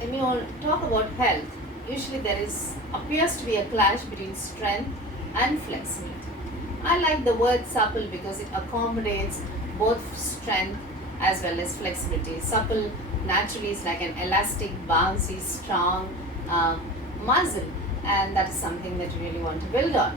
when you talk about health, usually there is appears to be a clash between strength and flexibility. I like the word supple because it accommodates both strength as well as flexibility. Supple naturally is like an elastic, bouncy, strong muscle, and that is something that you really want to build on.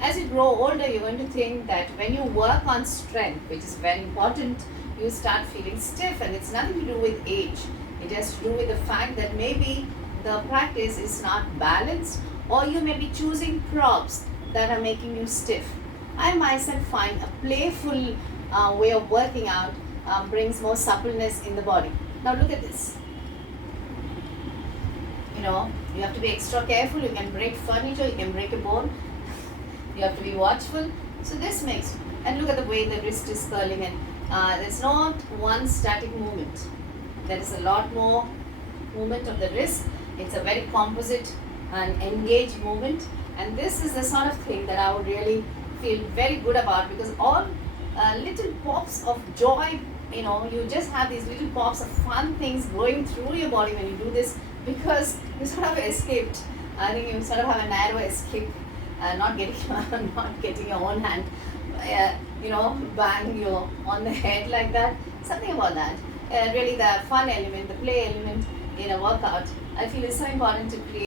As you grow older, you're going to think that when you work on strength, which is very important, you start feeling stiff, and it's nothing to do with age. It has to do with the fact that maybe the practice is not balanced, or you may be choosing props that are making you stiff. I myself find a playful way of working out brings more suppleness in the body. Now look at this. You have to be extra careful. You can break furniture, you can break a bone. You have to be watchful. So this makes, and look at the way the wrist is curling, and there's not one static movement. There is a lot more movement of the wrist. It's a very composite and engaged movement, and this is the sort of thing that I would really feel very good about, because all little pops of joy, you just have these little pops of fun things going through your body when you do this, because you sort of escaped. I think you sort of have a narrow escape, not getting not getting your own hand, bang you on the head like that. Something about that. Really, the fun element, the play element in a workout, I feel is so important to create.